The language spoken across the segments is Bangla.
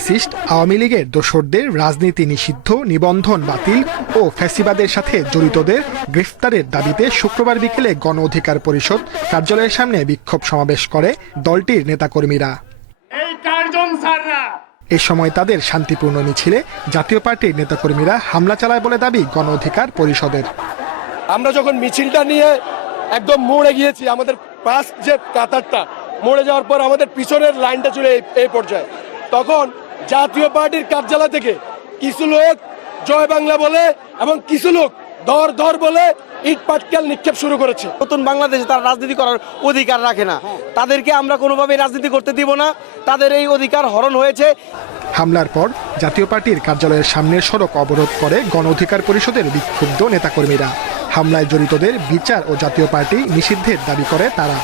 ফ্যাসিস্ট আওয়ামী লীগের দোসরদের রাজনীতি নিষিদ্ধ নিবন্ধন বাতিল ও ফ্যাসিবাদের সাথে জড়িতদের গ্রেফতারের দাবিতে শুক্রবার বিকেলে গণ অধিকার পরিষদ কার্যালয়ের সামনে বিক্ষোভ সমাবেশ করে দলটির নেতাকর্মীরা। এই চারজন স্যাররা। এ সময় তাদের শান্তিপূর্ণ মিছিলে জাতীয় পার্টির নেতাকর্মীরা হামলা চালায় বলে দাবি গণ অধিকার পরিষদের। আমরা যখন মিছিলটা নিয়ে একদম মোড়ে গিয়েছি আমাদের পাশ যে কাতারটা মোড়ে যাওয়ার পর আমাদের পিছনের লাইনটা চলে এই পর্যায়ে। তখন জাতীয় পার্টির কার্যালয় থেকে কিছু লোক জয় বাংলা বলে এবং কিছু লোক ধর ধর বলে ইট পাটকেল নিক্ষেপ শুরু করেছে। নতুন বাংলাদেশে তারা রাজনীতি করার অধিকার রাখে না। তাদেরকে আমরা কোনোভাবেই রাজনীতি করতে দিব না। তাদের এই অধিকার হরণ হয়েছে। হামলার পর জাতীয় পার্টির কার্যালয়ের সামনের সড়ক অবরোধ করে গণ অধিকার পরিষদের বিক্ষুব্ধ নেতাকর্মীরা। হামলায় জড়িতদের বিচার ও জাতীয় পার্টি নিষিদ্ধের দাবি করে তারা।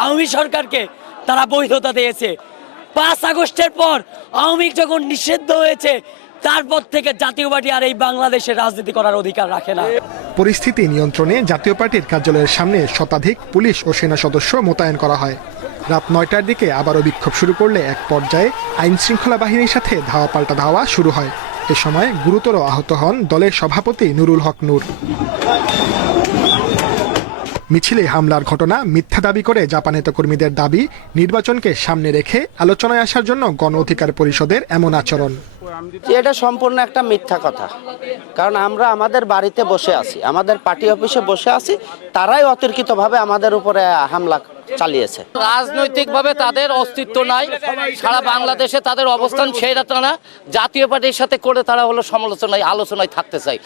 আওয়ামী সরকারকে তারা বৈধতা দিয়েছে। পাঁচ আগস্টের পর আওয়ামী যখন নিষিদ্ধ হয়েছে, তারপর থেকে জাতীয় পার্টি আর এই বাংলাদেশে রাজনীতি করার অধিকার রাখে না। পরিস্থিতি নিয়ন্ত্রণে জাতীয় পার্টির কার্যালয়ের সামনে শতাধিক পুলিশ ও সেনা সদস্য মোতায়েন করা হয়। রাত নয়টার দিকে আবারও বিক্ষোভ শুরু করলে এক পর্যায়ে আইন শৃঙ্খলা বাহিনীর সাথে ধাওয়া পাল্টা ধাওয়া শুরু হয়। এ সময় গুরুতর আহত হন দলের সভাপতি নুরুল হক নূর। মিছিলে হামলার ঘটনা মিথ্যা দাবি করে জাপানেত কর্মীদের দাবি নির্বাচনকে সামনে রেখে আলোচনায় আসার জন্য গণ অধিকার পরিষদের এমন আচরণ। এটা সম্পূর্ণ একটা মিথ্যা কথা। কারণ আমরা আমাদের বাড়িতে বসে আছি আমাদের পার্টি অফিসে বসে আছি তারাই অতর্কিতভাবে আমাদের উপরে হামলা চালিয়েছে। রাজনৈতিকভাবে তাদের অস্তিত্ব নাই সারা বাংলাদেশে তাদের অবস্থান সেইটা না জাতীয় পার্টির সাথে করে তারা হলো সমালোচনায় আলোচনায় থাকতে চায়।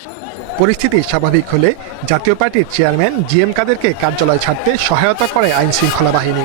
পরিস্থিতি স্বাভাবিক হলে জাতীয় পার্টির চেয়ারম্যান জি এম কাদেরকে কার্যালয় ছাড়তে সহায়তা করে আইন শৃঙ্খলা বাহিনী।